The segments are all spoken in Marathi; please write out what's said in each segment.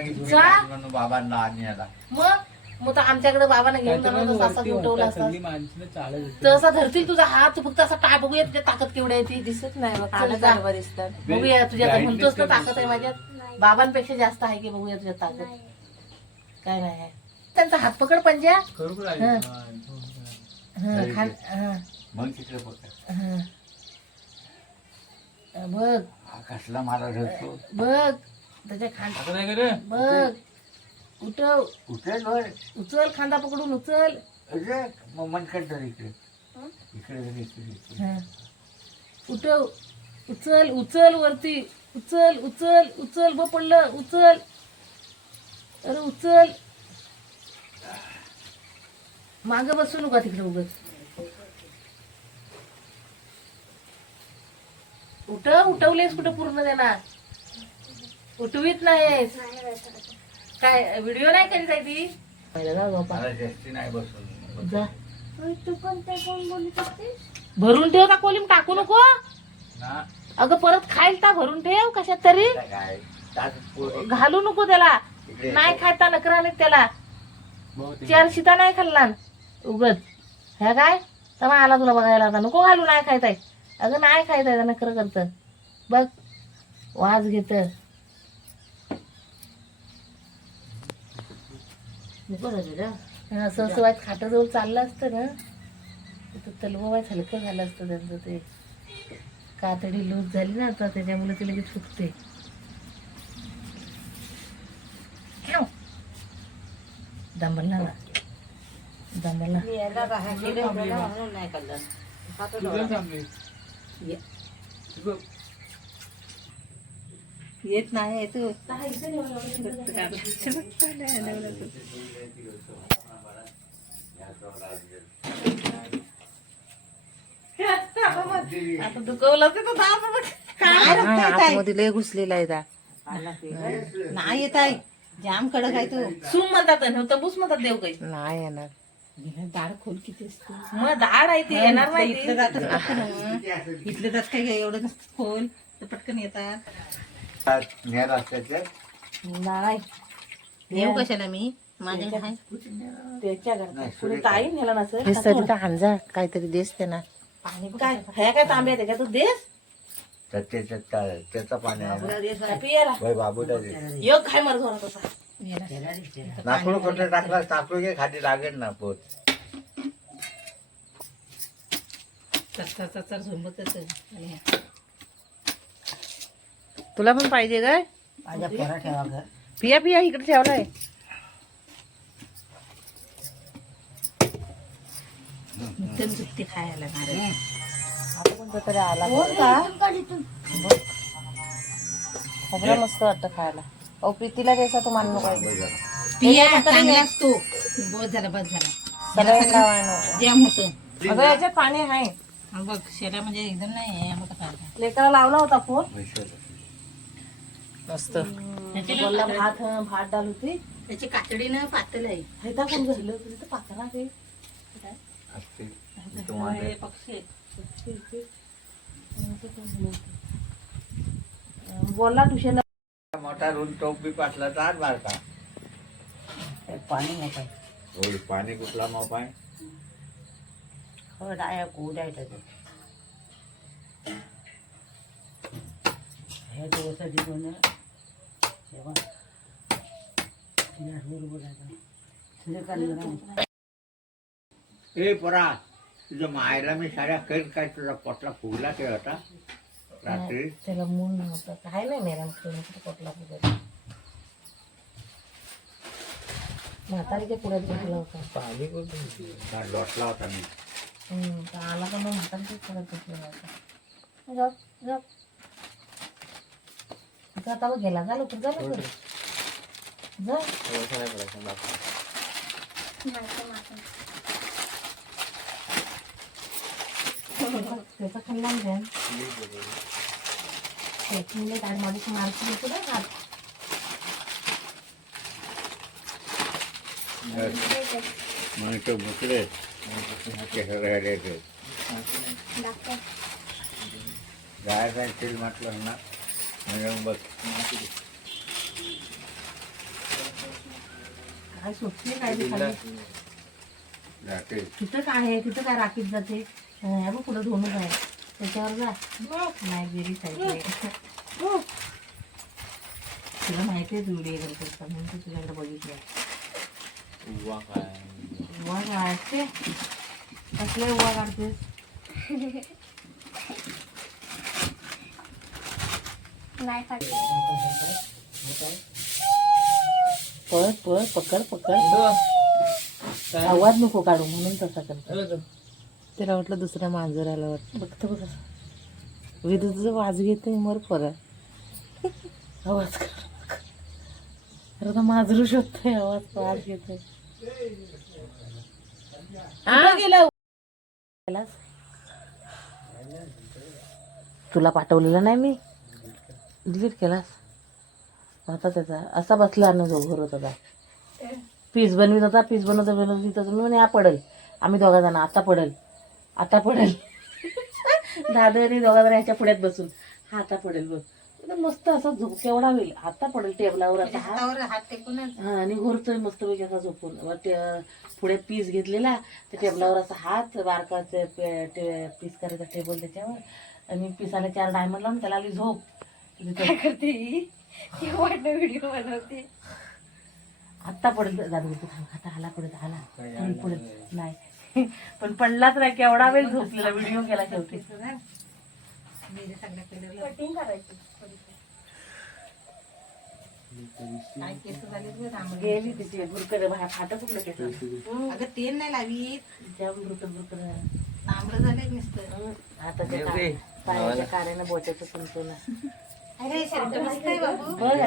म्हणून बाबांना आणि याला मग तर आमच्याकडे बाबांना घेऊन जाणार असा उठवला असता तसा धरतील तुझा हात फक्त असा टाय बघूया तुझ्या ताकद केवढी आहे ती दिसत नाही बघूया तुझ्या म्हणतोस ना ताकद आहे माझ्यात बाबांपेक्षा जास्त आहे की बघूया तुझ्या ताकद काय नाही त्यांचा हात पकड पंजा मग तिकडे बघ कसला मारा बघ त्याच्या खांदा बघ उठव उचल उचल खांदा पकडून उचल मग मनकट धर इकडे इकडे इकडे उठव उचल उचल वरती उचल उचल उचल ब पडलं उचल अरे उचल माग बसू नका तिकडे उगच उठवलेस कुठं पूर्ण देणार उठवीत नाहीस काय व्हिडिओ नाही करीत आहे ती नाही बसून जा भरून ठेव का कोलीम टाकू नको अगं परत खाईल ता भरून ठेव कशात तरी घालू नको त्याला नाही खायता नकरा नाही त्याला चार शिता नाही खाल्ला उगत ह्या काय तर आला तुला बघायला आता नको घालू नाही खायताय अगं नाही खायताय नकर करत बघ वाज घेत सहसवायत खाटाजवळ चाललं असतं ना तिथं तलवायत हलकं झालं असतं त्यांचं ते कातडी लूज झाली ना आता त्याच्यामुळे ते लगेच फुटते दंबलला ना दंबलला येत नाही तू आता दुखवलं आतमध्ये लय घुसलेला आहे नाही येत आहे जाम कडक आहे तू सूम म्हणतात तबूस म्हणतात देव काही नाही येणार दाढ खोल किती असते मग दाढ आहे ती येणार नाही इथलं जात काय एवढं खोल तर पटकन येतात नाही येऊ कशाला मी माझ्या त्याच्या घरात ताई नेला नसेल हांजा काहीतरी देस ते ना पाणी काय ह्या काय तांबे का तू देस त्याचा पाणी बाबू योग काय मर झाला तसा नाकळू कुठे टाकला टाकलो घे खाली लागेल ना पोत तुला पण पाहिजे काय ठेवा पिया पिया इकडे ठेवलाय सुट्टी खायला आता कोणता तरी आला खोबरं मस्त वाटतं खायला अहो प्रीतीला द्यायचा तू मानू पाहिजे पिया चांगलाच तो बस झाला सगळ्यांना जॅम होतं अगं याच्यात पाणी आहे बघ शेला म्हणजे एकदम नाही लेकराला लावला होता फोन मस्त भात डाल होती त्याची कातडीनं पातळ आहे हैता कोण झालं तुझं पातळा ते पक्षी बोलला ट्युशनला मोठा रूम टोप बी पासला तर बारका पाणी मोठा पाणी कुठला मोप आहे हो डाया कोड आहे हे दिवसाची कोण ए परा तुझं मायला मी साड्या कैद काय तुझा पोटला फुगला ते होता रात्री त्याला मूल नव्हतं काय नाही मॅडम पोटला फुगला म्हातारीच्या पुढ्यात बसला होता पाणी लोटला होता मी आला पण म्हातारीच्या पुढ्यात बसला होता आता गेला झालं तर झालं त्याचा खाल्ला माणूस मारती होतो ना मग भुकले जायचं म्हटलं ना म्हणजे बघ काय सोचते काय ते खाली राहते तिथं काय आहे तिथं काय राखीत जाते हे बघ पुढं धुणं आहे त्याच्यावर जा नाही गेली साईड तुला माहिती आहे व्हिडिओ करत म्हणून तू तुझ्याकडे बघितलं उवा काढते कसले उवा काढतेस नाही खात. पळ पळ पकड पकड आवाज नको काढू म्हणून तसा करतो त्याला वाटलं दुसऱ्या मांजराला वाटतं बघतो बघ विद्युतचं वाज घेते मर परत आवाज काढ मांजरू शोधतोय आवाज वाज घेतोय गेला तुला पाठवलेलं नाही मी डिलीट केलास आता त्याचा असा बसला न जो घर होता पीस बनवीत होता पीस बनवत मी म्हणे हा पडेल आम्ही दोघा जण आता पडेल दादाने दोघा जण ह्याच्या पुढ्यात बसून हा आता पडेल बघ एकदम मस्त असा झोप केवढा होईल आता पडेल टेबलावर असा हात टेकूनच हा आणि घोरतोय मस्त पैकी असा झोपून मग ते पुढे पीस घेतलेला त्या टेबलावर असा हात बारकाचे पीस करायचा टेबल त्याच्यावर आणि पिसाला 4 डायमंड लावून त्याला आली झोप काय करते ही वाटणं व्हिडिओ बनवते. आत्ता पडेल दादू आता आला पडेल आला पडेल नाही पण पडलाच नाही केवढा वेळ झोपलेला व्हिडिओ केला शेवटी कटिंग करायची काय केस झाले तुझे तांबडे. गेली तिची बुरकड फाट कुठलं केस अगं तेल नाही लावी त्या बुरकड तांबडं झाले नुसतं. आता त्या पायाच्या कार्यानं बोटाचं संपतो ना अरे शर्ट मस्त आहे बाबू. बघ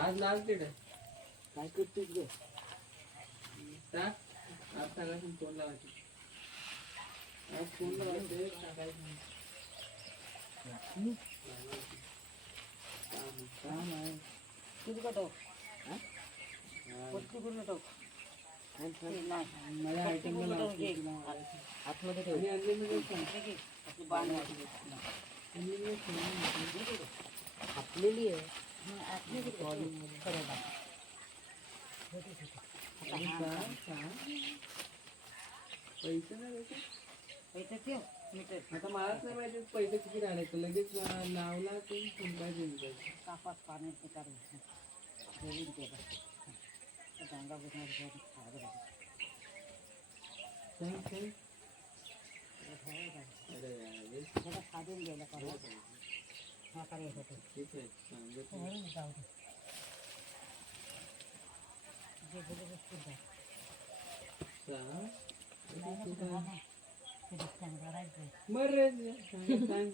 आज लास्ट डेट आहे. काय करतेस ग आज सांगायचं फोन लावायचे. आज फोन लावायचे टाकायचं. काम आहे. किती कटव पटकी पूर्ण टोक मला आयटम आतमध्ये ठेव आणि अनलिमिटेड आपलेली आहे पैसे नाही द्यायचे. पैसे ठेव मीटर आता मलाच नाही माहिती पैसे किती राहिले लगेच लावला ते काय देऊन द्यायचं. कापात पाण्याचे काढून बोलून ते डांगा बसणार खादून द्यायला पाहिजे हा करायचं ते ठीक आहे सांगितलं. जाऊ दे जे बोलू बसतील सहा. बरं रे, सांग.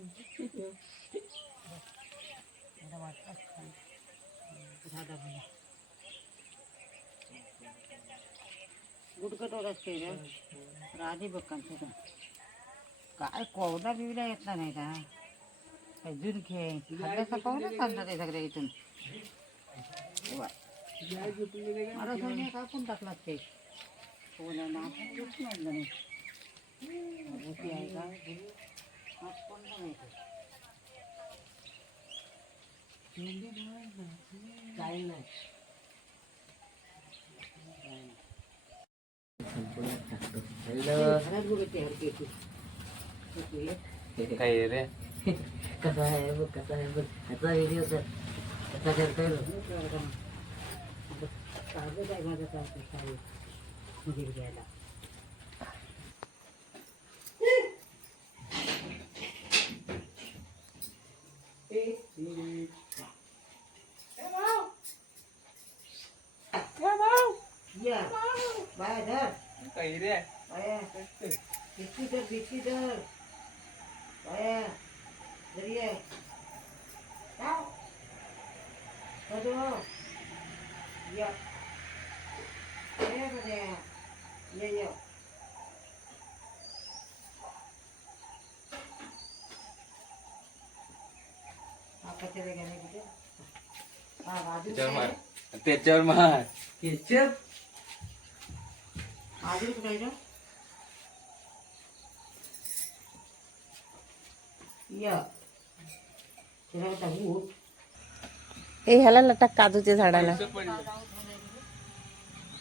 गुडकटोर असते रे राधी बक्कांचं काय कोवडा बिवडा येतला नाही का अजून खेळ खाल्ल्याचा पाहूनच चालणार आहे सगळ्या इथून काय झोपून गेले का? मला सोन्या कापून टाकलात ते कोणा नापून घेत नाही आहे का हात कोण नाही काही नाही घरात बघ ते हरके तू. काय रे कसा आहे बघ कसा आहे बघ ह्याचा व्हिडिओ कर कसा करतोय कागद आहे माझा काय मुलीर घ्यायला. या बाय धर काय रे बाया बिस्की धर बाया घरी आहे या ये त्याच्यावर मार त्याच्यावर मार केचप आधी कुठे या त्याला टाकू ए ह्याला लटक काजूच्या झाडाला. पैसे पडले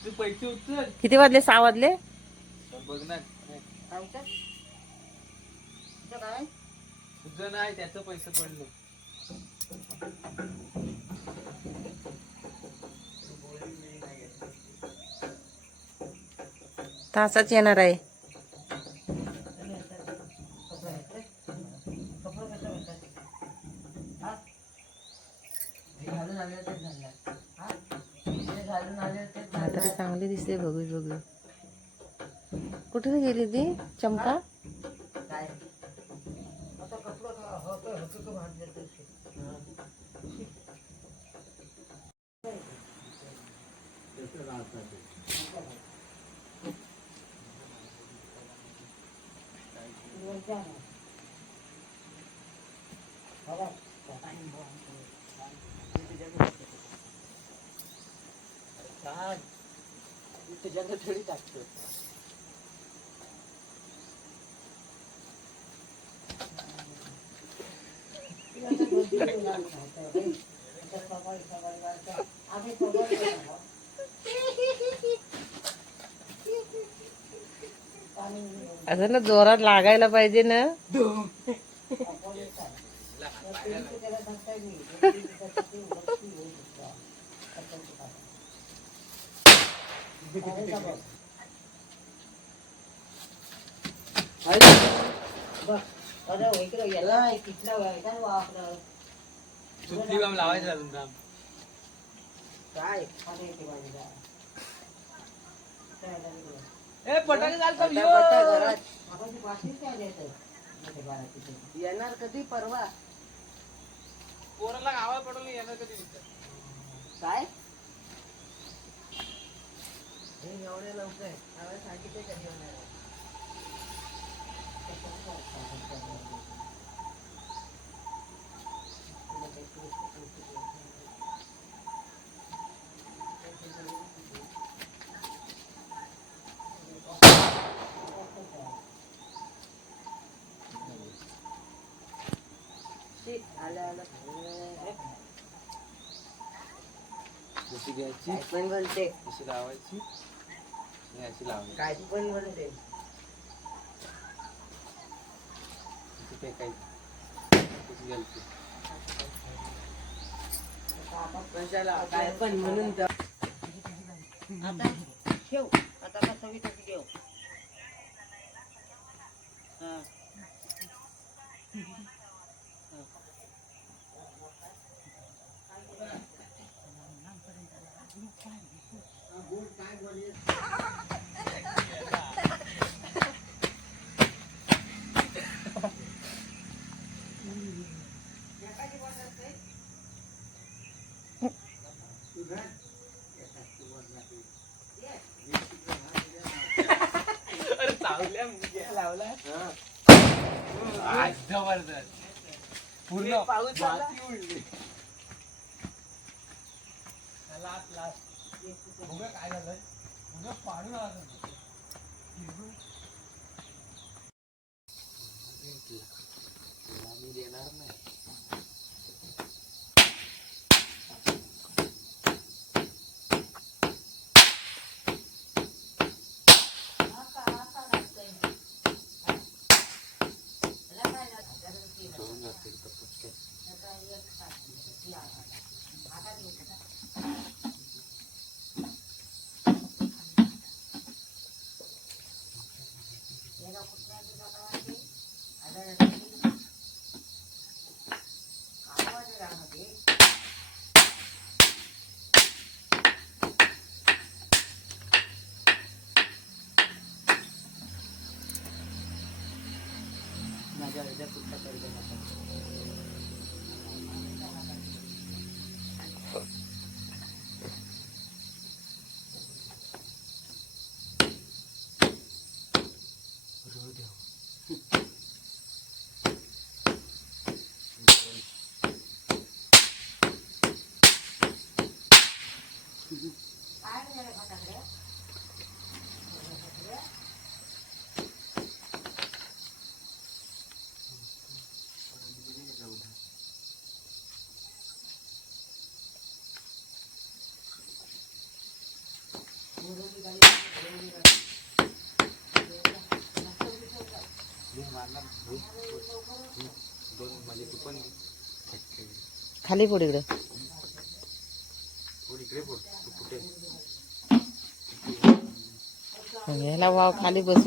तू पैसे उचल किती वाजले? 6 वाजले. बघ ना काय तुझं नाही त्याचं पैसे पडले. तासाच येणार आहे. म्हातारी चांगली दिसते. बघू बघू कुठे गेली ती चंपा? त्याच्यात थोडी टाकतो. असं ना जोरात लागायला पाहिजे ना. सुतली काम लावायचं अजून काम काय ए पटाके घाल का येणार कधी परवा पोराला गावा पडून येणार कधी काय एवढे लवकर सांगितले कधी होणार कशी घ्यायची पण बोलते कशी लावायची आणि अशी लावायची काय पण बोलते कशी फेकायची कशी घ्यायची काय पण म्हणून आता ठेव आता कसं बी तशी ठेव अरे चावल्या मुलग्या लावला जबरदस्त पूर्ण पाऊस उडली लास्ट बघा काय झालंय उद्या पाडून आला मी देणार नाही अर्ध्या फुटा कर्ज नका. दोन म्हणजे तू पण खाली फोड इकडं. इकडे फोड तू कुठे ह्याला वाव खाली बस.